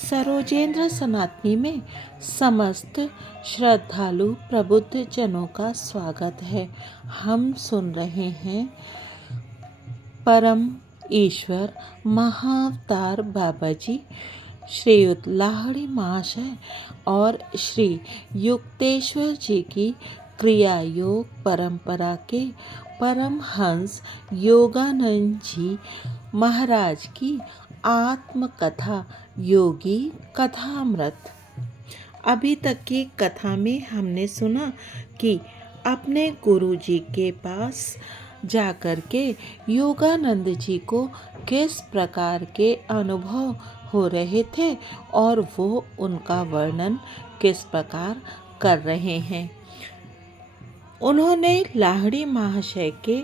सरोजेंद्र सनातनी में समस्त श्रद्धालु प्रबुद्ध जनों का स्वागत है। हम सुन रहे हैं परम ईश्वर महाअवतार बाबा जी, श्रीयुत लाहिड़ी महाशय और श्री युक्तेश्वर जी की क्रिया योग परंपरा के परमहंस योगानंद जी महाराज की आत्मकथा योगी कथामृत। अभी तक की कथा में हमने सुना कि अपने गुरु जी के पास जाकर के योगानंद जी को किस प्रकार के अनुभव हो रहे थे और वो उनका वर्णन किस प्रकार कर रहे हैं। उन्होंने लाहिड़ी महाशय के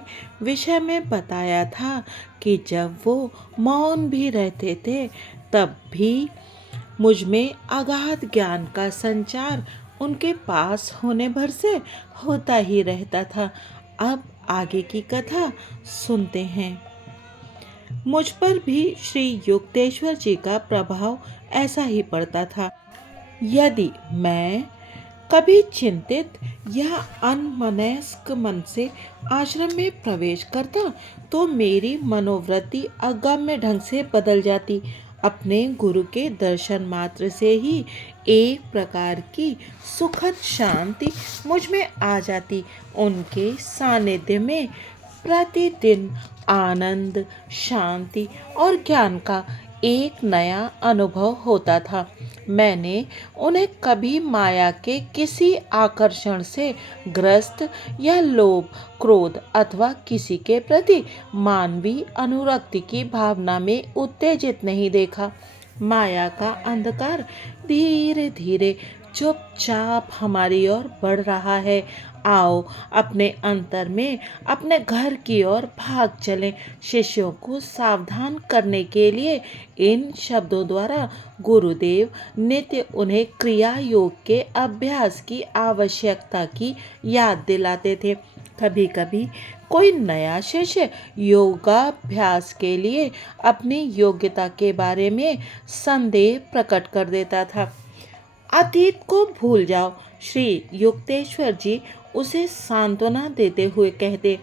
विषय में बताया था कि जब वो मौन भी रहते थे तब भी मुझ में अगाध ज्ञान का संचार उनके पास होने भर से होता ही रहता था। अब आगे की कथा सुनते हैं। मुझ पर भी श्री युक्तेश्वर जी का प्रभाव ऐसा ही पड़ता था। यदि मैं कभी चिंतित या अनमनस्क मन से आश्रम में प्रवेश करता तो मेरी मनोवृत्ति अगम्य ढंग से बदल जाती। अपने गुरु के दर्शन मात्र से ही एक प्रकार की सुखद शांति मुझ में आ जाती। उनके सानिध्य में प्रतिदिन आनंद, शांति और ज्ञान का एक नया अनुभव होता था। मैंने उन्हें कभी माया के किसी आकर्षण से ग्रस्त या लोभ, क्रोध अथवा किसी के प्रति मानवीय अनुरक्ति की भावना में उत्तेजित नहीं देखा। माया का अंधकार धीरे धीरे चुपचाप हमारी ओर बढ़ रहा है। आओ अपने अंतर में अपने घर की ओर भाग चलें। शिष्यों को सावधान करने के लिए इन शब्दों द्वारा गुरुदेव नित्य उन्हें क्रिया योग के अभ्यास की आवश्यकता की याद दिलाते थे। कभी कभी कोई नया शिष्य योगाभ्यास के लिए अपनी योग्यता के बारे में संदेह प्रकट कर देता था। अतीत को भूल जाओ, श्री युक्तेश्वर जी उसे सांत्वना देते हुए कहते।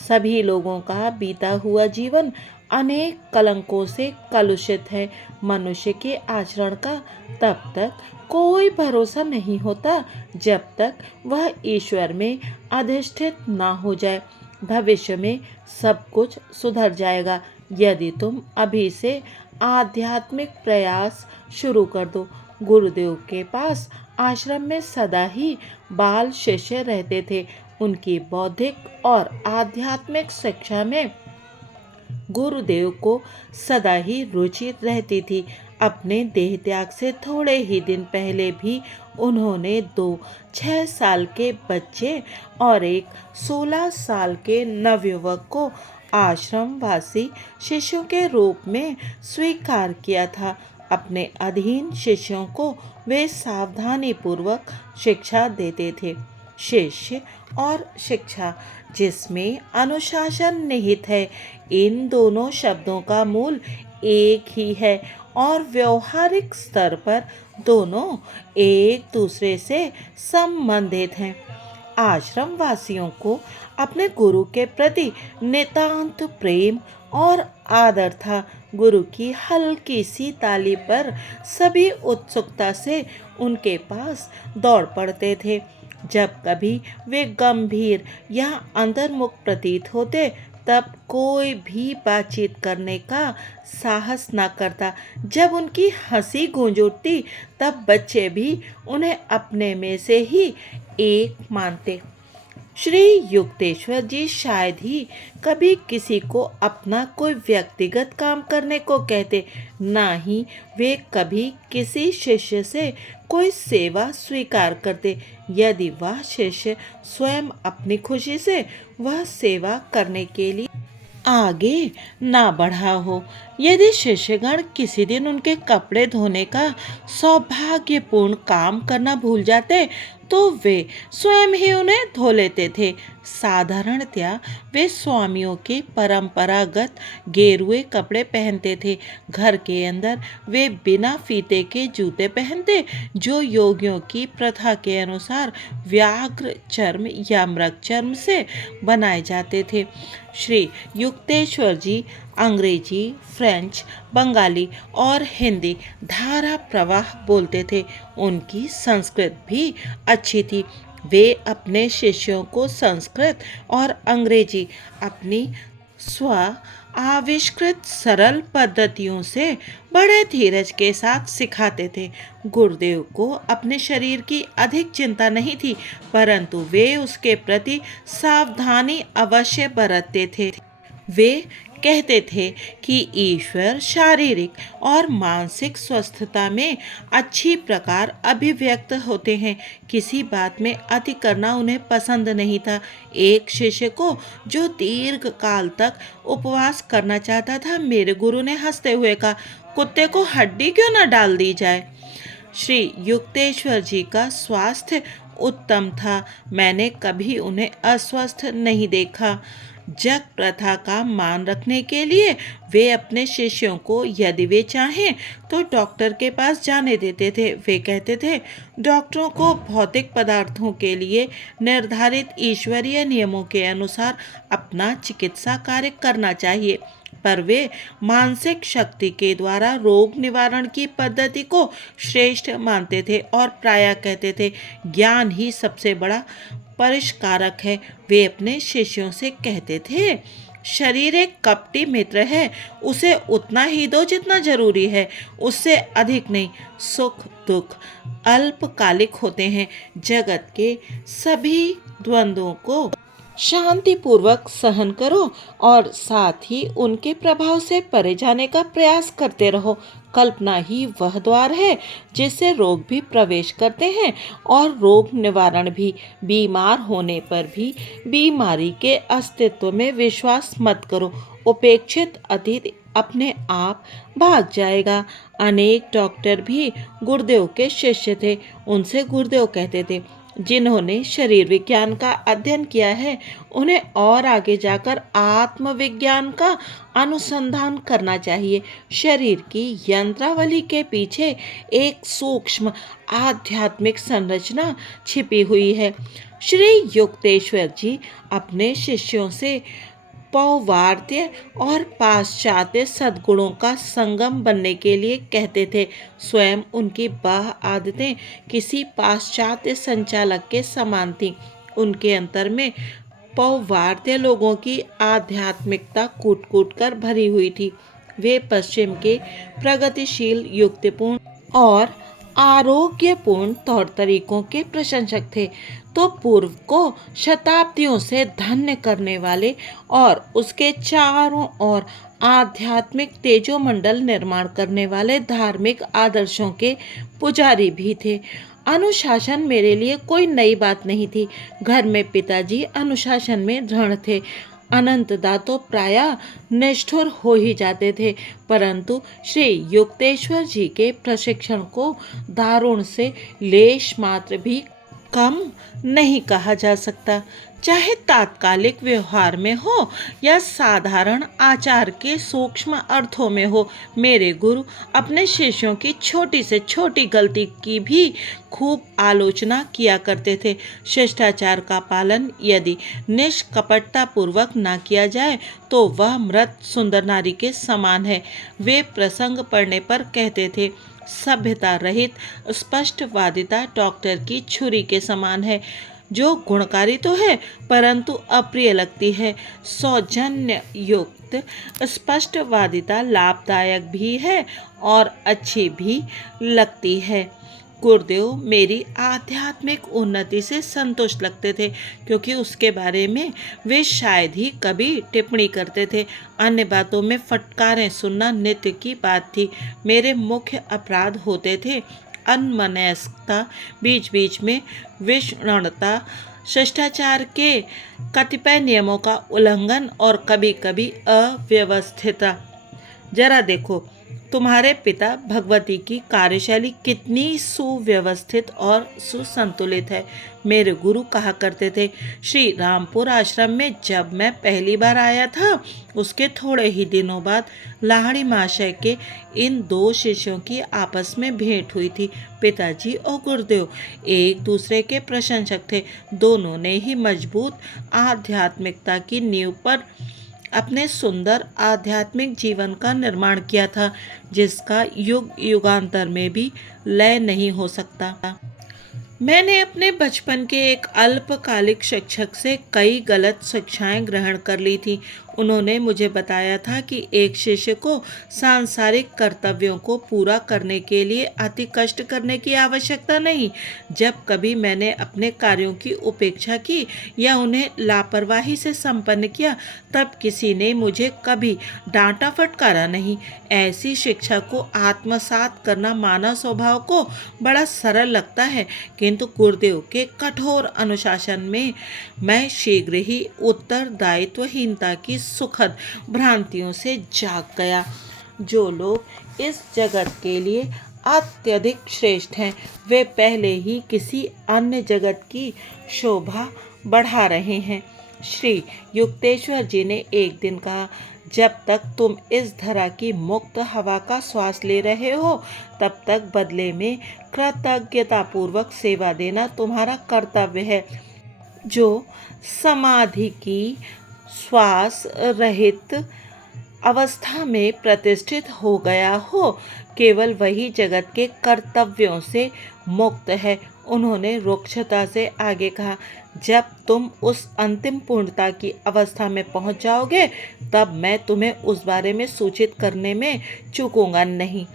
सभी लोगों का बीता हुआ जीवन अनेक कलंकों से कलुषित है। मनुष्य के आचरण का तब तक कोई भरोसा नहीं होता जब तक वह ईश्वर में अधिष्ठित ना हो जाए। भविष्य में सब कुछ सुधर जाएगा यदि तुम अभी से आध्यात्मिक प्रयास शुरू कर दो। गुरुदेव के पास आश्रम में सदा ही बाल शिष्य रहते थे। उनकी बौद्धिक और आध्यात्मिक शिक्षा में गुरुदेव को सदा ही रुचि रहती थी। अपने देह त्याग से थोड़े ही दिन पहले भी उन्होंने 2 6 साल के बच्चे और एक 16 साल के नवयुवक को आश्रमवासी शिष्यों के रूप में स्वीकार किया था। अपने अधीन शिष्यों को वे सावधानी पूर्वक शिक्षा देते थे। शिष्य और शिक्षा जिसमें अनुशासन निहित है, इन दोनों शब्दों का मूल एक ही है और व्यवहारिक स्तर पर दोनों एक दूसरे से संबंधित हैं। आश्रम वासियों को अपने गुरु के प्रति नितांत प्रेम और आदर था। गुरु की हल्की सी ताली पर सभी उत्सुकता से उनके पास दौड़ पड़ते थे। जब कभी वे गंभीर या अंतर्मुख प्रतीत होते तब कोई भी बातचीत करने का साहस न करता। जब उनकी हंसी गूंज उठती तब बच्चे भी उन्हें अपने में से ही एक मानते। श्री युक्तेश्वर जी शायद ही कभी किसी को अपना कोई व्यक्तिगत काम करने को कहते, ना ही वे कभी किसी शिष्य से कोई सेवा स्वीकार करते यदि वह शिष्य स्वयं अपनी खुशी से वह सेवा करने के लिए आगे ना बढ़ा हो। यदि शिष्यगण किसी दिन उनके कपड़े धोने का सौभाग्यपूर्ण काम करना भूल जाते तो वे स्वयं ही उन्हें धो लेते थे। साधारणतया वे स्वामियों के परंपरागत गेरुए कपड़े पहनते थे। घर के अंदर वे बिना फीते के जूते पहनते, जो योगियों की प्रथा के अनुसार व्याघ्र चर्म या मृग चर्म से बनाए जाते थे। श्री युक्तेश्वर जी अंग्रेजी, फ्रेंच, बंगाली और हिंदी धारा प्रवाह बोलते थे। उनकी संस्कृत भी अच्छी थी। वे अपने शिष्यों को संस्कृत और अंग्रेजी अपनी स्व आविष्कृत सरल पद्धतियों से बड़े धीरज के साथ सिखाते थे। गुरुदेव को अपने शरीर की अधिक चिंता नहीं थी, परंतु वे उसके प्रति सावधानी अवश्य बरतते थे। वे कहते थे कि ईश्वर शारीरिक और मानसिक स्वस्थता में अच्छी प्रकार अभिव्यक्त होते हैं। किसी बात में अति करना उन्हें पसंद नहीं था। एक शिष्य को जो दीर्घ काल तक उपवास करना चाहता था, मेरे गुरु ने हंसते हुए कहा, कुत्ते को हड्डी क्यों न डाल दी जाए। श्री युक्तेश्वर जी का स्वास्थ्य उत्तम था। मैंने कभी उन्हें अस्वस्थ नहीं देखा। जग प्रथा का मान रखने के लिए वे अपने शिष्यों को यदि वे चाहें तो डॉक्टर के पास जाने देते थे। वे कहते थे, डॉक्टरों को भौतिक पदार्थों के लिए निर्धारित ईश्वरीय नियमों के अनुसार अपना चिकित्सा कार्य करना चाहिए, पर वे मानसिक शक्ति के द्वारा रोग निवारण की पद्धति को श्रेष्ठ मानते थे और प्रायः कहते थे, ज्ञान ही सबसे बड़ा परिष्कारक है। वे अपने शिष्यों से कहते थे, शरीर एक कपटी मित्र है, उसे उतना ही दो जितना जरूरी है, उससे अधिक नहीं। सुख दुख अल्पकालिक होते हैं। जगत के सभी द्वंद्वों को शांतिपूर्वक सहन करो और साथ ही उनके प्रभाव से परे जाने का प्रयास करते रहो। कल्पना ही वह द्वार है जिससे रोग भी प्रवेश करते हैं और रोग निवारण भी। बीमार होने पर भी बीमारी के अस्तित्व में विश्वास मत करो। उपेक्षित अतीत अपने आप भाग जाएगा। अनेक डॉक्टर भी गुरुदेव के शिष्य थे। उनसे गुरुदेव कहते थे, जिन्होंने शरीर विज्ञान का अध्ययन किया है, उन्हें और आगे जाकर आत्मविज्ञान का अनुसंधान करना चाहिए। शरीर की यंत्रावली के पीछे एक सूक्ष्म आध्यात्मिक संरचना छिपी हुई है। श्री युक्तेश्वर जी अपने शिष्यों से पौवार्त्य और पाश्चात्य सद्गुणों का संगम बनने के लिए कहते थे। स्वयं उनकी बाह्य आदतें किसी पाश्चात्य संचालक के समान थीं। उनके अंतर में पौवार्त्य लोगों की आध्यात्मिकता कूट कूट कर भरी हुई थी। वे पश्चिम के प्रगतिशील, युक्तिपूर्ण और आरोग्यपूर्ण तौर तरीकों के प्रशंसक थे, तो पूर्व को शताब्दियों से धन्य करने वाले और उसके चारों ओर आध्यात्मिक तेजोमंडल निर्माण करने वाले धार्मिक आदर्शों के पुजारी भी थे। अनुशासन मेरे लिए कोई नई बात नहीं थी। घर में पिताजी अनुशासन में दृढ़ थे। अनंतदा तो प्रायः निष्ठुर हो ही जाते थे, परंतु श्री युक्तेश्वर जी के प्रशिक्षण को दारुण से लेश मात्र भी कम नहीं कहा जा सकता। चाहे तात्कालिक व्यवहार में हो या साधारण आचार के सूक्ष्म अर्थों में हो, मेरे गुरु अपने शिष्यों की छोटी से छोटी गलती की भी खूब आलोचना किया करते थे। शिष्टाचार का पालन यदि निष्कपटता पूर्वक न किया जाए तो वह मृत सुंदर नारी के समान है। वे प्रसंग पढ़ने पर कहते थे, सभ्यता रहित स्पष्टवादिता डॉक्टर की छुरी के समान है, जो गुणकारी तो है परंतु अप्रिय लगती है। सौजन्य युक्त स्पष्टवादिता लाभदायक भी है और अच्छी भी लगती है। गुरुदेव मेरी आध्यात्मिक उन्नति से संतुष्ट लगते थे, क्योंकि उसके बारे में वे शायद ही कभी टिप्पणी करते थे। अन्य बातों में फटकारें सुनना नित्य की बात थी। मेरे मुख्य अपराध होते थे अनमनस्कता, बीच बीच में विषणता, शिष्टाचार के कतिपय नियमों का उल्लंघन और कभी कभी अव्यवस्थितता। जरा देखो, तुम्हारे पिता भगवती की कार्यशैली कितनी सुव्यवस्थित और सुसंतुलित है। मेरे गुरु कहा करते थे, श्री रामपुर आश्रम में जब मैं पहली बार आया था, उसके थोड़े ही दिनों बाद लाहड़ी महाशय के इन दो शिष्यों की आपस में भेंट हुई थी। पिताजी और गुरुदेव एक दूसरे के प्रशंसक थे। दोनों ने ही मजबूत आध्यात्मिकता की नींव पर अपने सुंदर आध्यात्मिक जीवन का निर्माण किया था, जिसका युग युगांतर में भी लय नहीं हो सकता। मैंने अपने बचपन के एक अल्पकालिक शिक्षक से कई गलत शिक्षाएं ग्रहण कर ली थी। उन्होंने मुझे बताया था कि एक शिष्य को सांसारिक कर्तव्यों को पूरा करने के लिए अति कष्ट करने की आवश्यकता नहीं। जब कभी मैंने अपने कार्यों की उपेक्षा की या उन्हें लापरवाही से संपन्न किया, तब किसी ने मुझे कभी डांटा फटकारा नहीं। ऐसी शिक्षा को आत्मसात करना मानव स्वभाव को बड़ा सरल लगता है, किंतु गुरुदेव के कठोर अनुशासन में मैं शीघ्र ही उत्तरदायित्वहीनता की सुखद भ्रांतियों से जाग गया। जो लोग इस जगत के लिए अत्यधिक श्रेष्ठ हैं, वे पहले ही किसी अन्य जगत की शोभा बढ़ा रहे हैं। श्री युक्तेश्वर जी ने एक दिन कहा, जब तक तुम इस धरा की मुक्त हवा का श्वास ले रहे हो, तब तक बदले में कृतज्ञतापूर्वक सेवा देना तुम्हारा कर्तव्य है। जो समाधि की श्वास रहित अवस्था में प्रतिष्ठित हो गया हो, केवल वही जगत के कर्तव्यों से मुक्त है। उन्होंने रुक्षता से आगे कहा, जब तुम उस अंतिम पूर्णता की अवस्था में पहुंच जाओगे, तब मैं तुम्हें उस बारे में सूचित करने में चूकूंगा नहीं।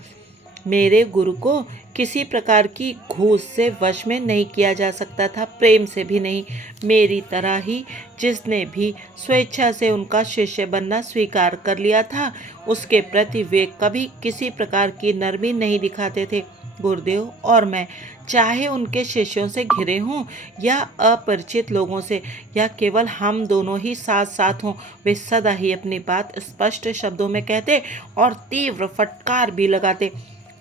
मेरे गुरु को किसी प्रकार की घूस से वश में नहीं किया जा सकता था, प्रेम से भी नहीं। मेरी तरह ही जिसने भी स्वेच्छा से उनका शिष्य बनना स्वीकार कर लिया था, उसके प्रति वे कभी किसी प्रकार की नरमी नहीं दिखाते थे। गुरुदेव और मैं, चाहे उनके शिष्यों से घिरे हों या अपरिचित लोगों से, या केवल हम दोनों ही साथ साथ हों, वे सदा ही अपनी बात स्पष्ट शब्दों में कहते और तीव्र फटकार भी लगाते।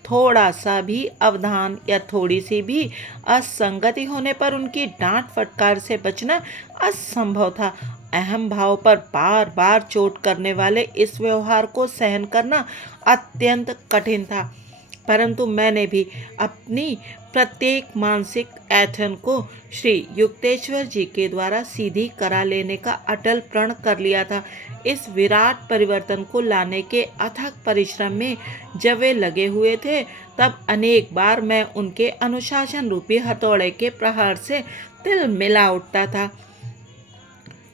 थोड़ा सा भी अवधान या थोड़ी सी भी असंगति होने पर उनकी डांट फटकार से बचना असंभव था। अहम भाव पर बार बार चोट करने वाले इस व्यवहार को सहन करना अत्यंत कठिन था, परंतु मैंने भी अपनी प्रत्येक मानसिक ऐंठन को श्री युक्तेश्वर जी के द्वारा सीधी करा लेने का अटल प्रण कर लिया था। इस विराट परिवर्तन को लाने के अथक परिश्रम में जब वे लगे हुए थे, तब अनेक बार मैं उनके अनुशासन रूपी हथौड़े के प्रहार से तिल मिला उठता था।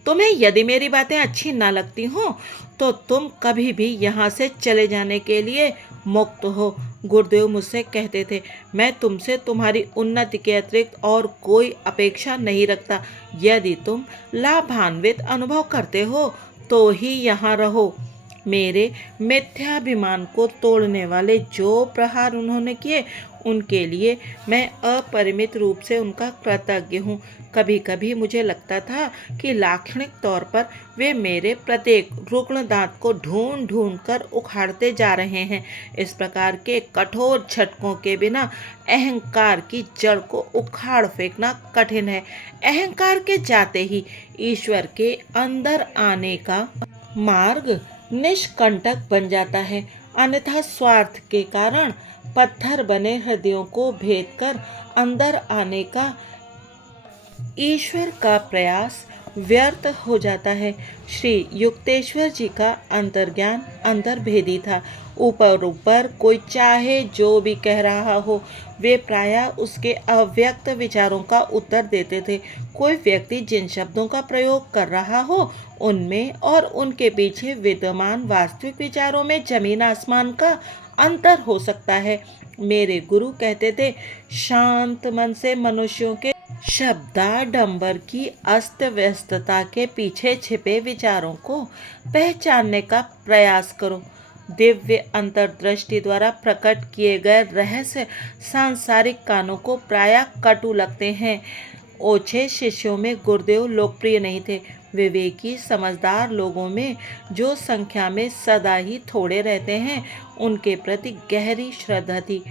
तुम्हें यदि मेरी बातें अच्छी ना लगती हों, तो तुम कभी भी यहाँ से चले जाने के लिए मुक्त हो। गुरुदेव मुझसे कहते थे, मैं तुमसे तुम्हारी उन्नति के अतिरिक्त और कोई अपेक्षा नहीं रखता। यदि तुम लाभान्वित अनुभव करते हो तो ही यहाँ रहो। मेरे मिथ्याभिमान को तोड़ने वाले जो प्रहार उन्होंने किए, उनके लिए मैं अपरिमित रूप से उनका कृतज्ञ हूँ। कभी कभी मुझे लगता था कि लाक्षणिक तौर पर वे मेरे प्रत्येक रुग्ण दांत को ढूंढ ढूंढ कर उखाड़ते जा रहे हैं। इस प्रकार के कठोर झटकों के बिना अहंकार की जड़ को उखाड़ फेंकना कठिन है। अहंकार के जाते ही ईश्वर के अंदर आने का मार्ग निष्कंटक बन जाता है, अन्यथा स्वार्थ के कारण पत्थर बने हृदयों को भेद कर अंदर आने का ईश्वर का प्रयास व्यर्थ हो जाता है। श्री युक्तेश्वर जी का अंतर्ज्ञान अंतर्भेदी था। ऊपर ऊपर कोई चाहे जो भी कह रहा हो, वे प्रायः उसके अव्यक्त विचारों का उत्तर देते थे। कोई व्यक्ति जिन शब्दों का प्रयोग कर रहा हो, उनमें और उनके पीछे विद्यमान वास्तविक विचारों में जमीन आसमान का अंतर हो सकता है। मेरे गुरु कहते थे, शांत मन से मनुष्यों के शब्दाडंबर की अस्त व्यस्तता के पीछे छिपे विचारों को पहचानने का प्रयास करो। दिव्य अंतर्दृष्टि द्वारा प्रकट किए गए रहस्य सांसारिक कानों को प्रायः कटु लगते हैं। ओछे शिष्यों में गुरुदेव लोकप्रिय नहीं थे। विवेकी समझदार लोगों में जो संख्या में सदा ही थोड़े रहते हैं, उनके प्रति गहरी श्रद्धा थी।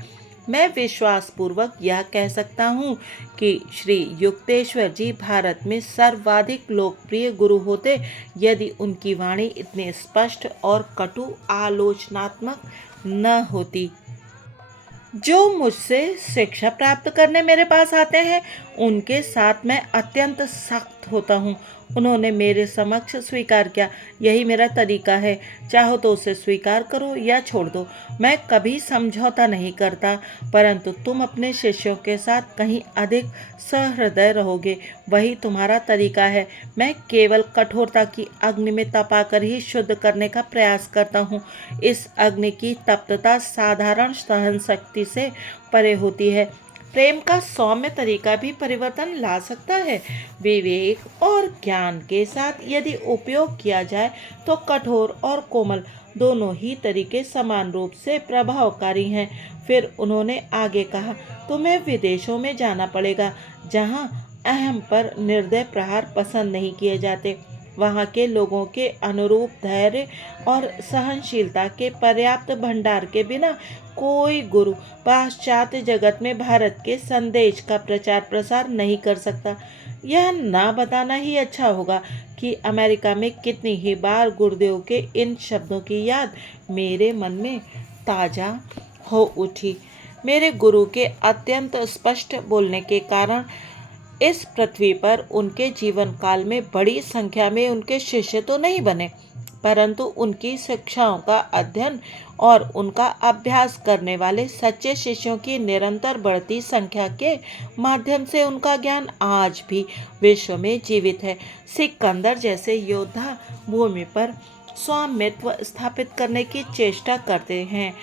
मैं विश्वासपूर्वक यह कह सकता हूँ कि श्री युक्तेश्वर जी भारत में सर्वाधिक लोकप्रिय गुरु होते यदि उनकी वाणी इतनी स्पष्ट और कटु आलोचनात्मक न होती। जो मुझसे शिक्षा प्राप्त करने मेरे पास आते हैं, उनके साथ मैं अत्यंत सख्त होता हूँ। उन्होंने मेरे समक्ष स्वीकार किया, यही मेरा तरीका है, चाहो तो उसे स्वीकार करो या छोड़ दो। मैं कभी समझौता नहीं करता, परंतु तुम अपने शिष्यों के साथ कहीं अधिक सहृदय रहोगे, वही तुम्हारा तरीका है। मैं केवल कठोरता की अग्नि में तपाकर ही शुद्ध करने का प्रयास करता हूँ। इस अग्नि की तप्तता साधारण सहन शक्ति से परे होती है। प्रेम का सौम्य तरीका भी परिवर्तन ला सकता है। विवेक और ज्ञान के साथ यदि उपयोग किया जाए तो कठोर और कोमल दोनों ही तरीके समान रूप से प्रभावकारी हैं। फिर उन्होंने आगे कहा, तुम्हें विदेशों में जाना पड़ेगा, जहाँ अहम पर निर्दय प्रहार पसंद नहीं किए जाते। वहाँ के लोगों के अनुरूप धैर्य और सहनशीलता के पर्याप्त भंडार के बिना कोई गुरु पाश्चात्य जगत में भारत के संदेश का प्रचार प्रसार नहीं कर सकता। यह ना बताना ही अच्छा होगा कि अमेरिका में कितनी ही बार गुरुदेव के इन शब्दों की याद मेरे मन में ताजा हो उठी। मेरे गुरु के अत्यंत स्पष्ट बोलने के कारण इस पृथ्वी पर उनके जीवन काल में बड़ी संख्या में उनके शिष्य तो नहीं बने, परंतु उनकी शिक्षाओं का अध्ययन और उनका अभ्यास करने वाले सच्चे शिष्यों की निरंतर बढ़ती संख्या के माध्यम से उनका ज्ञान आज भी विश्व में जीवित है। सिकंदर जैसे योद्धा भूमि पर स्वामित्व स्थापित करने की चेष्टा करते हैं,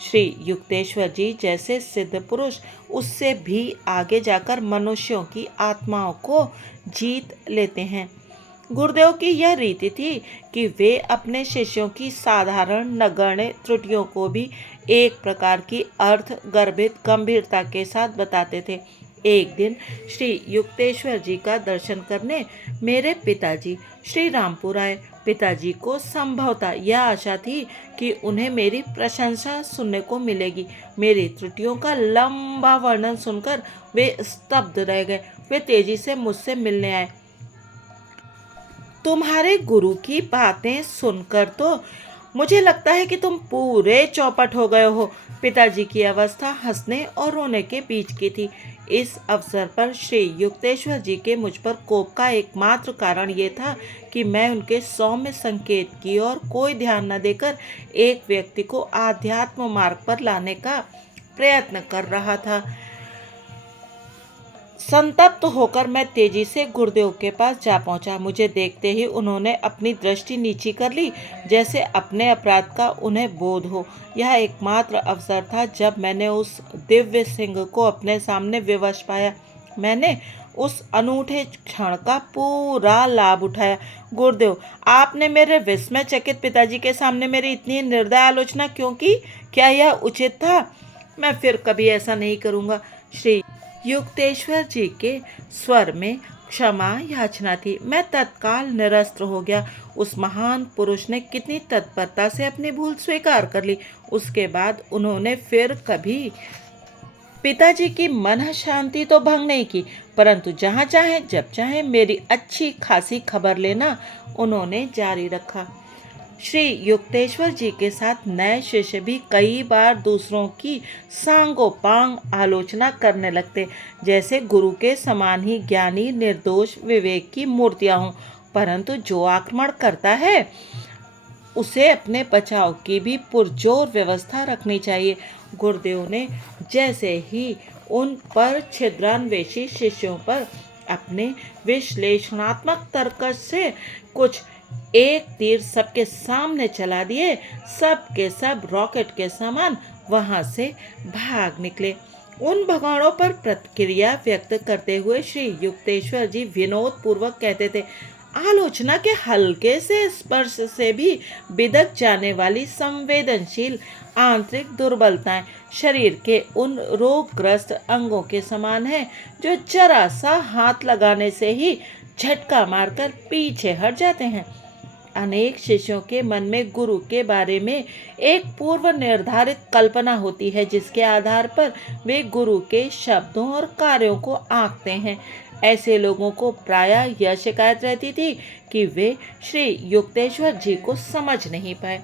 श्री युक्तेश्वर जी जैसे सिद्ध पुरुष उससे भी आगे जाकर मनुष्यों की आत्माओं को जीत लेते हैं। गुरुदेव की यह रीति थी कि वे अपने शिष्यों की साधारण नगण्य त्रुटियों को भी एक प्रकार की अर्थ गर्भित गंभीरता के साथ बताते थे। एक दिन श्री युक्तेश्वर जी का दर्शन करने मेरे पिताजी श्री रामपुर आए। पिताजी को संभवतः यह आशा थी कि उन्हें मेरी प्रशंसा सुनने को मिलेगी। मेरी त्रुटियों का लंबा वर्णन सुनकर वे स्तब्ध रह गए। वे तेजी से मुझसे मिलने आए। तुम्हारे गुरु की बातें सुनकर तो मुझे लगता है कि तुम पूरे चौपट हो गए हो। पिताजी की अवस्था हंसने और रोने के बीच की थी। इस अवसर पर श्री युक्तेश्वर जी के मुझ पर कोप का एकमात्र कारण ये था कि मैं उनके सौम्य संकेत की ओर कोई ध्यान न देकर एक व्यक्ति को आध्यात्म मार्ग पर लाने का प्रयत्न कर रहा था। संतप्त होकर मैं तेजी से गुरुदेव के पास जा पहुंचा। मुझे देखते ही उन्होंने अपनी दृष्टि नीची कर ली, जैसे अपने अपराध का उन्हें बोध हो। यह एकमात्र अवसर था जब मैंने उस दिव्य सिंह को अपने सामने विवश पाया। मैंने उस अनूठे क्षण का पूरा लाभ उठाया। गुरुदेव, आपने मेरे विस्मयचकित पिताजी के सामने मेरी इतनी निर्दय आलोचना क्यों की? क्या यह उचित था? मैं फिर कभी ऐसा नहीं करूँगा। श्री युक्तेश्वर जी के स्वर में क्षमा याचना थी। मैं तत्काल निरस्त्र हो गया। उस महान पुरुष ने कितनी तत्परता से अपनी भूल स्वीकार कर ली। उसके बाद उन्होंने फिर कभी पिताजी की मन शांति तो भंग नहीं की, परंतु जहाँ चाहे जब चाहे मेरी अच्छी खासी खबर लेना उन्होंने जारी रखा। श्री युक्तेश्वर जी के साथ नए शिष्य भी कई बार दूसरों की सांगोपांग आलोचना करने लगते, जैसे गुरु के समान ही ज्ञानी निर्दोष विवेक की मूर्तियां हों। परंतु जो आक्रमण करता है उसे अपने बचाव की भी पुरजोर व्यवस्था रखनी चाहिए। गुरुदेव ने जैसे ही उन पर छिद्रान्वेषी शिष्यों पर अपने विश्लेषणात्मक तर्क से कुछ एक तीर सबके सामने चला दिए, सब के सब रॉकेट के समान वहां से भाग निकले। उन भगवानों पर प्रतिक्रिया व्यक्त करते हुए श्री युक्तेश्वर जी विनोद पूर्वक कहते थे, आलोचना के हल्के से स्पर्श से भी बिदक जाने वाली संवेदनशील आंतरिक दुर्बलताएं शरीर के उन रोगग्रस्त अंगों के समान है जो जरा सा हाथ लगाने से ही झटका मारकर पीछे हट जाते हैं। अनेक शिष्यों के मन में गुरु के बारे में एक पूर्व निर्धारित कल्पना होती है, जिसके आधार पर वे गुरु के शब्दों और कार्यों को आंकते हैं। ऐसे लोगों को प्रायः यह शिकायत रहती थी कि वे श्री युक्तेश्वर जी को समझ नहीं पाए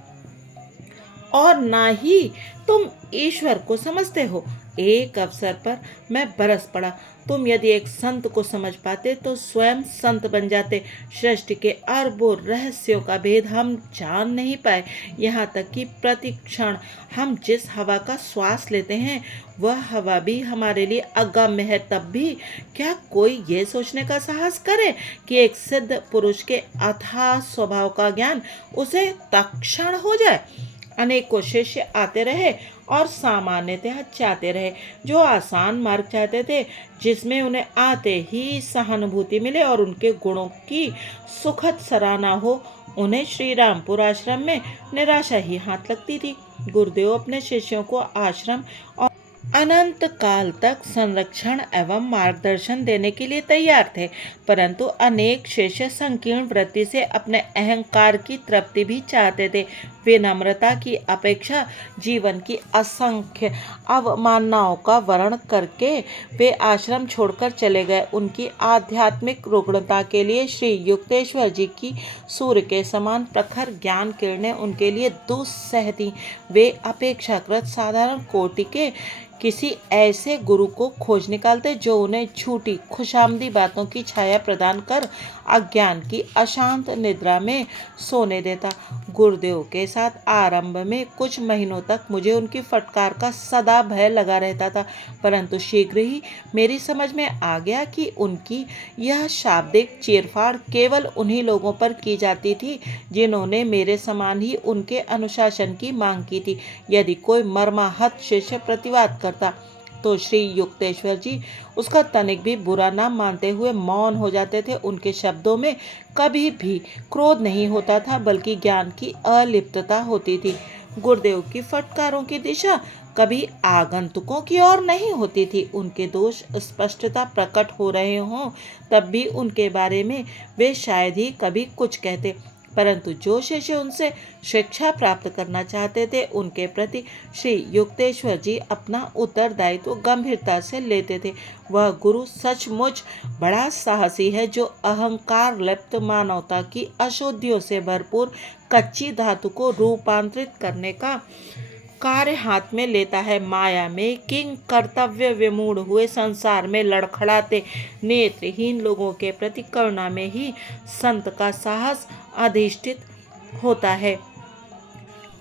और ना ही तुम ईश्वर को समझते हो। एक अवसर पर मैं बरस पड़ा, तुम यदि एक संत को समझ पाते तो स्वयं संत बन जाते। सृष्टि के अरबों रहस्यों का भेद हम जान नहीं पाए। यहाँ तक कि प्रति क्षण हम जिस हवा का श्वास लेते हैं वह हवा भी हमारे लिए अगम्य है। तब भी क्या कोई ये सोचने का साहस करे कि एक सिद्ध पुरुष के अथाह स्वभाव का ज्ञान उसे तत्क्षण हो जाए। अनेकों शिष्य आते रहे और सामान्यतः चाहते रहे, जो आसान मार्ग चाहते थे, जिसमें उन्हें आते ही सहानुभूति मिले और उनके गुणों की सुखद सराहना हो। उन्हें श्री रामपुर आश्रम में निराशा ही हाथ लगती थी। गुरुदेव अपने शिष्यों को आश्रम और अनंत काल तक संरक्षण एवं मार्गदर्शन देने के लिए तैयार थे, परंतु अनेक शिष्य संकीर्ण वृत्ति से अपने अहंकार की तृप्ति भी चाहते थे। विनम्रता की अपेक्षा जीवन की असंख्य अवमाननाओं का वर्णन करके वे आश्रम छोड़कर चले गए। उनकी आध्यात्मिक रुग्णता के लिए श्री युक्तेश्वर जी की सूर्य के समान प्रखर ज्ञान किरणें उनके लिए दुस्सह थीं। वे अपेक्षाकृत साधारण कोटि के किसी ऐसे गुरु को खोज निकालते जो उन्हें झूठी खुशामदी बातों की छाया प्रदान कर अज्ञान की अशांत निद्रा में सोने देता। गुरुदेव के साथ आरंभ में कुछ महीनों तक मुझे उनकी फटकार का सदा भय लगा रहता था, परंतु शीघ्र ही मेरी समझ में आ गया कि उनकी यह शाब्दिक चीरफाड़ केवल उन्हीं लोगों पर की जाती थी जिन्होंने मेरे समान ही उनके अनुशासन की मांग की थी। यदि कोई मर्माहत शिष्य प्रतिवाद करता तो श्री युक्तेश्वर जी उसका तनिक भी बुरा ना मानते हुए मौन हो जाते थे। उनके शब्दों में कभी भी क्रोध नहीं होता था, बल्कि ज्ञान की अलिप्तता होती थी। गुरुदेव की फटकारों की दिशा कभी आगंतुकों की ओर नहीं होती थी। उनके दोष स्पष्टता प्रकट हो रहे हों तब भी उनके बारे में वे शायद ही कभी कुछ कहते, परंतु जो शिष्य उनसे शिक्षा प्राप्त करना चाहते थे उनके प्रति श्री युक्तेश्वर जी अपना उत्तरदायित्व गंभीरता से लेते थे। वह गुरु सचमुच बड़ा साहसी है जो अहंकार लिप्त मानवता की अशुद्धियों से भरपूर कच्ची धातु को रूपांतरित करने का कार्य हाथ में लेता है। माया में किंग कर्तव्य विमूढ़ हुए संसार में लड़खड़ाते नेत्रहीन लोगों के प्रति करुणा में ही संत का साहस अधिष्ठित होता है।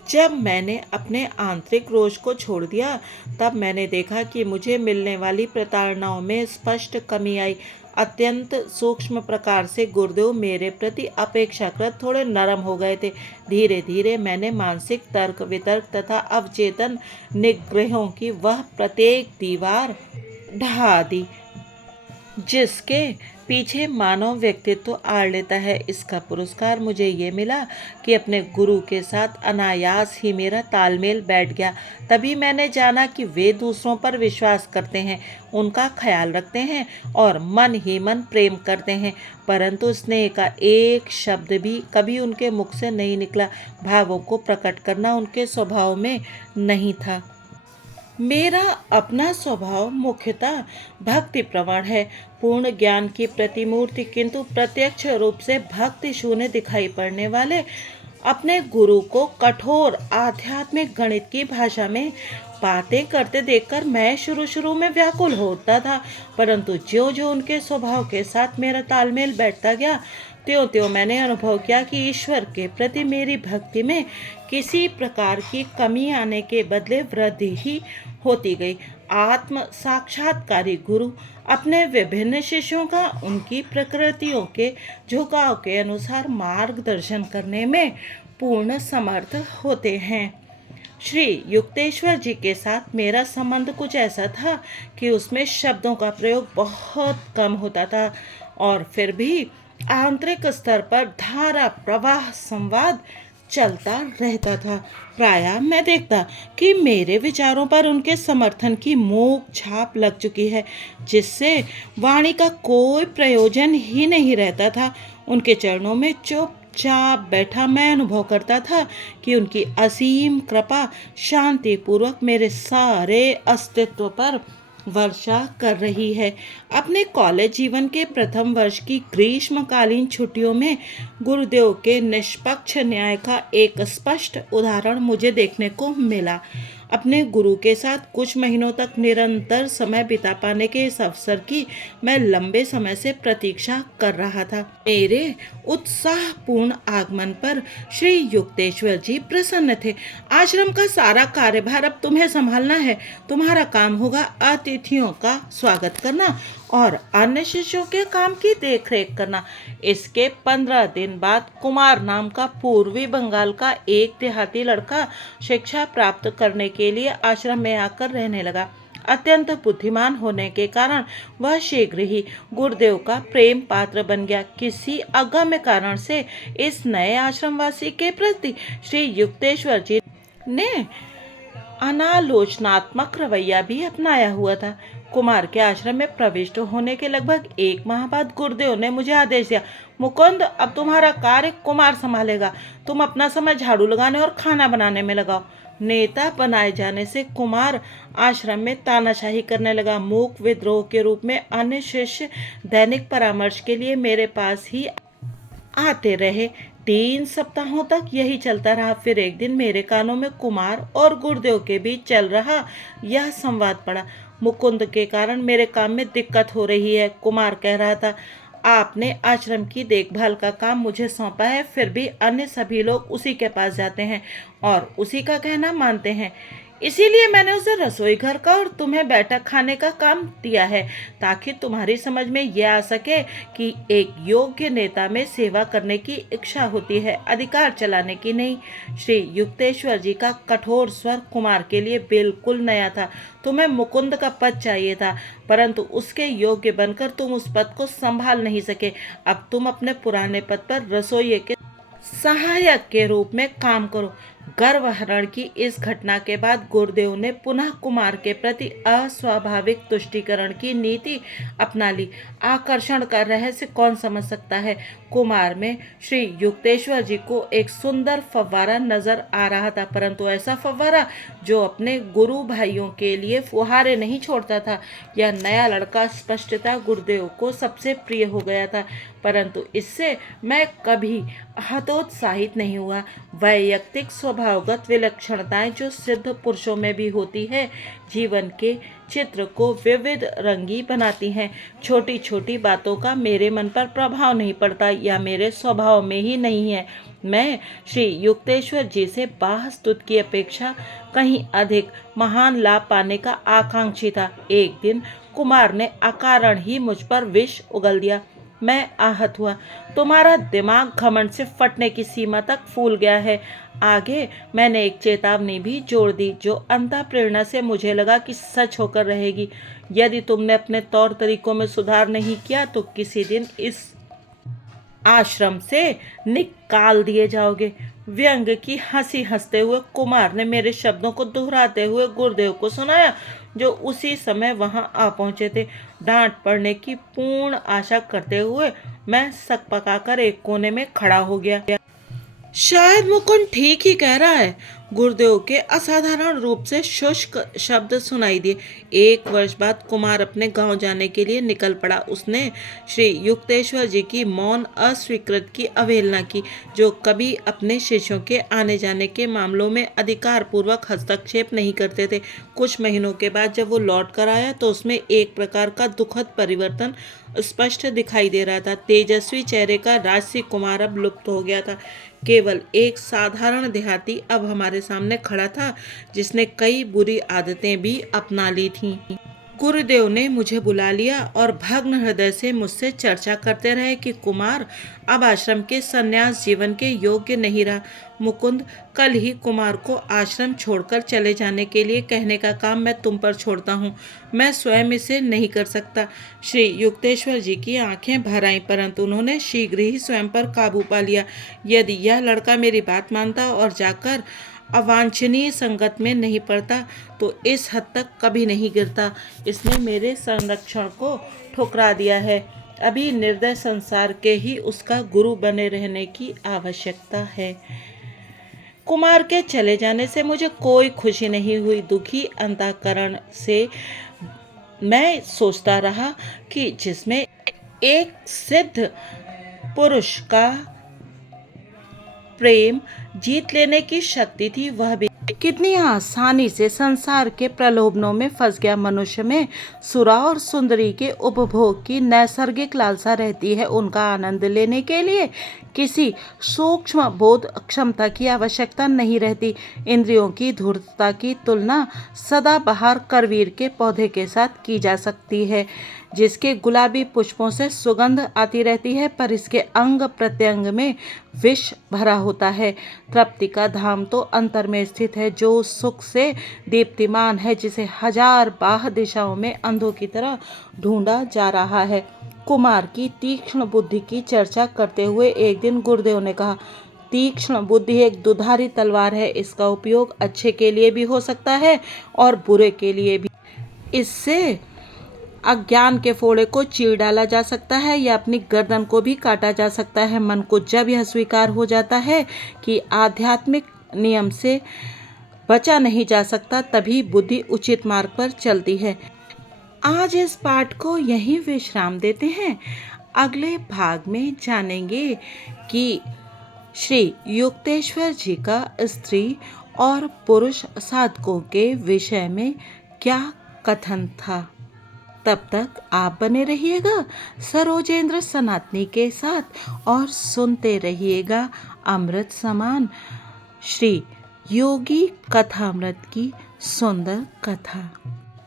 जब मैंने अपने आंतरिक रोष को छोड़ दिया तब मैंने देखा कि मुझे मिलने वाली प्रताड़नाओं में स्पष्ट कमी आई। अत्यंत सूक्ष्म प्रकार से गुरुदेव मेरे प्रति अपेक्षाकृत थोड़े नरम हो गए थे। धीरे धीरे मैंने मानसिक तर्क वितर्क तथा अवचेतन निग्रहों की वह प्रत्येक दीवार ढहा दी जिसके पीछे मानव व्यक्तित्व आड़ लेता है। इसका पुरस्कार मुझे ये मिला कि अपने गुरु के साथ अनायास ही मेरा तालमेल बैठ गया। तभी मैंने जाना कि वे दूसरों पर विश्वास करते हैं, उनका ख्याल रखते हैं और मन ही मन प्रेम करते हैं, परंतु स्नेह का एक शब्द भी कभी उनके मुख से नहीं निकला। भावों को प्रकट करना उनके स्वभाव में नहीं था। मेरा अपना स्वभाव मुख्यतः भक्ति प्रवण है, पूर्ण ज्ञान की प्रतिमूर्ति, किंतु प्रत्यक्ष रूप से भक्ति शून्य दिखाई पड़ने वाले अपने गुरु को कठोर आध्यात्मिक गणित की भाषा में बातें करते देखकर मैं शुरू में व्याकुल होता था, परंतु ज्यों ज्यों उनके स्वभाव के साथ मेरा तालमेल बैठता गया त्यों त्यों मैंने अनुभव किया कि ईश्वर के प्रति मेरी भक्ति में किसी प्रकार की कमी आने के बदले वृद्धि ही होती गई। आत्म साक्षात्कारी गुरु अपने विभिन्न शिष्यों का उनकी प्रकृतियों के झुकाव के अनुसार मार्गदर्शन करने में पूर्ण समर्थ होते हैं। श्री युक्तेश्वर जी के साथ मेरा संबंध कुछ ऐसा था कि उसमें शब्दों का प्रयोग बहुत कम होता था और फिर भी आंतरिक स्तर पर धारा प्रवाह संवाद चलता रहता था। प्रायः मैं देखता कि मेरे विचारों पर उनके समर्थन की मूक छाप लग चुकी है, जिससे वाणी का कोई प्रयोजन ही नहीं रहता था। उनके चरणों में चुपचाप बैठा मैं अनुभव करता था कि उनकी असीम कृपा शांतिपूर्वक मेरे सारे अस्तित्व पर वर्षा कर रही है। अपने कॉलेज जीवन के प्रथम वर्ष की ग्रीष्मकालीन छुट्टियों में गुरुदेव के निष्पक्ष न्याय का एक स्पष्ट उदाहरण मुझे देखने को मिला। अपने गुरु के साथ कुछ महीनों तक निरंतर समय बिता पाने के इस अवसर की मैं लंबे समय से प्रतीक्षा कर रहा था। मेरे उत्साहपूर्ण आगमन पर श्री युक्तेश्वर जी प्रसन्न थे। आश्रम का सारा कार्यभार अब तुम्हें संभालना है। तुम्हारा काम होगा अतिथियों का स्वागत करना और अन्य शिष्यों के काम की देखरेख करना। इसके 15 दिन बाद कुमार नाम का पूर्वी बंगाल का एक देहाती लड़का शिक्षा प्राप्त करने के लिए आश्रम में आकर रहने लगा। अत्यंत बुद्धिमान होने के कारण वह शीघ्र ही गुरुदेव का प्रेम पात्र बन गया। किसी अगम्य कारण से इस नए आश्रमवासी के प्रति श्री युक्तेश्वर जी ने अनालोचनात्मक रवैया भी अपनाया हुआ था। कुमार के आश्रम में प्रविष्ट होने के लगभग 1 माह बाद गुरुदेव ने मुझे आदेश दिया, मुकुंद, अब तुम्हारा कार्य कुमार संभालेगा। तुम अपना समय झाड़ू लगाने और खाना बनाने में लगाओ। नेता बनाए जाने से कुमार आश्रम में तानाशाही करने लगा। मूक विद्रोह के रूप में अन्य शिष्य दैनिक परामर्श के लिए मेरे पास ही आते रहे। 3 सप्ताहों तक यही चलता रहा। फिर एक दिन मेरे कानों में कुमार और गुरुदेव के बीच चल रहा यह संवाद पड़ा, मुकुंद के कारण मेरे काम में दिक्कत हो रही है। कुमार कह रहा था, आपने आश्रम की देखभाल का काम मुझे सौंपा है, फिर भी अन्य सभी लोग उसी के पास जाते हैं और उसी का कहना मानते हैं। इसीलिए मैंने उसे रसोई घर का और तुम्हें बैठक खाने का काम दिया है, ताकि तुम्हारी समझ में यह आ सके कि एक योग्य नेता में सेवा करने की इच्छा होती है, अधिकार चलाने की नहीं। श्री युक्तेश्वर जी का कठोर स्वर कुमार के लिए बिल्कुल नया था। तुम्हें मुकुंद का पद चाहिए था, परंतु उसके योग्य बनकर तुम उस पद को संभाल नहीं सके। अब तुम अपने पुराने पद पर रसोइये के सहायक के रूप में काम करो। गर्भहरण की इस घटना के बाद गुरुदेव ने पुनः कुमार के प्रति अस्वाभाविक तुष्टीकरण की नीति अपना ली। आकर्षण का रहस्य कौन समझ सकता है? कुमार में श्री युक्तेश्वर जी को एक सुंदर फव्वारा नजर आ रहा था, परंतु ऐसा फव्वारा जो अपने गुरु भाइयों के लिए फुहारे नहीं छोड़ता था। यह नया लड़का स्पष्टता गुरुदेव को सबसे प्रिय हो गया था, परंतु इससे मैं कभी हतोत्साहित नहीं हुआ। वैयक्तिक स्वभावगत विलक्षणताएं जो सिद्ध पुरुषों में भी होती है, जीवन के चित्र को विविध रंगी बनाती हैं। छोटी छोटी बातों का मेरे मन पर प्रभाव नहीं पड़ता या मेरे स्वभाव में ही नहीं है। मैं श्री युक्तेश्वर जी से बाह्य स्तुति की अपेक्षा कहीं अधिक महान लाभ पाने का आकांक्षी था। एक दिन कुमार ने अकारण ही मुझ पर विष उगल दिया। मैं आहत हुआ। तुम्हारा दिमाग घमंड से फटने की सीमा तक फूल गया है। आगे मैंने एक चेतावनी भी जोड़ दी, जो अंतःप्रेरणा से मुझे लगा कि सच होकर रहेगी। यदि तुमने अपने तौर तरीकों में सुधार नहीं किया तो किसी दिन इस आश्रम से निकाल दिए जाओगे। व्यंग की हंसी हंसते हुए कुमार ने मेरे शब्दों को दोहराते हुए गुरुदेव को सुनाया, जो उसी समय वहां आ पहुंचे थे। डांट पड़ने की पूर्ण आशा करते हुए मैं सकपकाकर एक कोने में खड़ा हो गया। शायद मुकुंद ठीक ही कह रहा है। गुरुदेव के असाधारण रूप से शुष्क शब्द सुनाई दिए। 1 वर्ष बाद कुमार अपने गांव जाने के लिए निकल पड़ा। उसने श्री युक्तेश्वर जी की मौन अस्वीकृत की अवहेलना की, जो कभी अपने शिष्यों के आने जाने के मामलों में अधिकार पूर्वक हस्तक्षेप नहीं करते थे। कुछ महीनों के बाद जब वो लौट कर आया तो उसमें एक प्रकार का दुखद परिवर्तन स्पष्ट दिखाई दे रहा था। तेजस्वी चेहरे का राजसी कुमार अब लुप्त हो गया था। केवल एक साधारण देहाती अब हमारे सामने खड़ा था, जिसने कई बुरी आदतें भी अपना ली थीं। गुरुदेव ने मुझे बुला लिया और भग्न हृदय से मुझसे चर्चा करते रहे कि कुमार, अब आश्रम के संन्यास जीवन के योग्य नहीं रहा। मुकुंद, कल ही कुमार को आश्रम छोड़कर चले जाने के लिए कहने का काम मैं तुम पर छोड़ता हूँ। मैं स्वयं इसे नहीं कर सकता। श्री युक्तेश्वर जी की आंखें भर आईं, परंतु उन्होंने शीघ्र ही स्वयं पर काबू पा लिया। यदि यह लड़का मेरी बात मानता और जाकर अवांछनीय संगत में नहीं पड़ता तो इस हद तक कभी नहीं गिरता। इसने मेरे संरक्षण को ठुकरा दिया है। अभी निर्दय संसार के ही उसका गुरु बने रहने की आवश्यकता है। कुमार के चले जाने से मुझे कोई खुशी नहीं हुई। दुखी अंतःकरण से मैं सोचता रहा कि जिसमें एक सिद्ध पुरुष का प्रेम जीत लेने की शक्ति थी, वह भी कितनी आसानी से संसार के प्रलोभनों में फंस गया। मनुष्य में सुरा और सुंदरी के उपभोग की नैसर्गिक लालसा रहती है। उनका आनंद लेने के लिए किसी सूक्ष्म बोध क्षमता की आवश्यकता नहीं रहती। इंद्रियों की धूर्तता की तुलना सदाबहार करवीर के पौधे के साथ की जा सकती है, जिसके गुलाबी पुष्पों से सुगंध आती रहती है, पर इसके अंग प्रत्यंग में विष भरा होता है। तृप्ति का धाम तो अंतर में स्थित है, जो उस सुख से दीप्तिमान है जिसे हजार बाह दिशाओं में अंधों की तरह ढूंढा जा रहा है। कुमार की तीक्ष्ण बुद्धि की चर्चा करते हुए एक दिन गुरुदेव ने कहा, तीक्ष्ण बुद्धि एक दुधारी तलवार है। इसका उपयोग अच्छे के लिए भी हो सकता है और बुरे के लिए भी। इससे अज्ञान के फोड़े को चीर डाला जा सकता है या अपनी गर्दन को भी काटा जा सकता है। मन को जब यह स्वीकार हो जाता है कि आध्यात्मिक नियम से बचा नहीं जा सकता, तभी बुद्धि उचित मार्ग पर चलती है। आज इस पाठ को यहीं विश्राम देते हैं। अगले भाग में जानेंगे कि श्री युक्तेश्वर जी का स्त्री और पुरुष साधकों के विषय में क्या कथन था। तब तक आप बने रहिएगा सरोजेंद्र सनातनी के साथ और सुनते रहिएगा अमृत समान श्री योगी कथामृत की सुंदर कथा।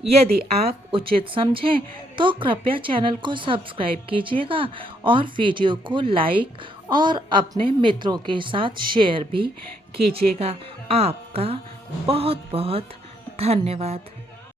यदि आप उचित समझें तो कृपया चैनल को सब्सक्राइब कीजिएगा और वीडियो को लाइक और अपने मित्रों के साथ शेयर भी कीजिएगा। आपका बहुत बहुत धन्यवाद।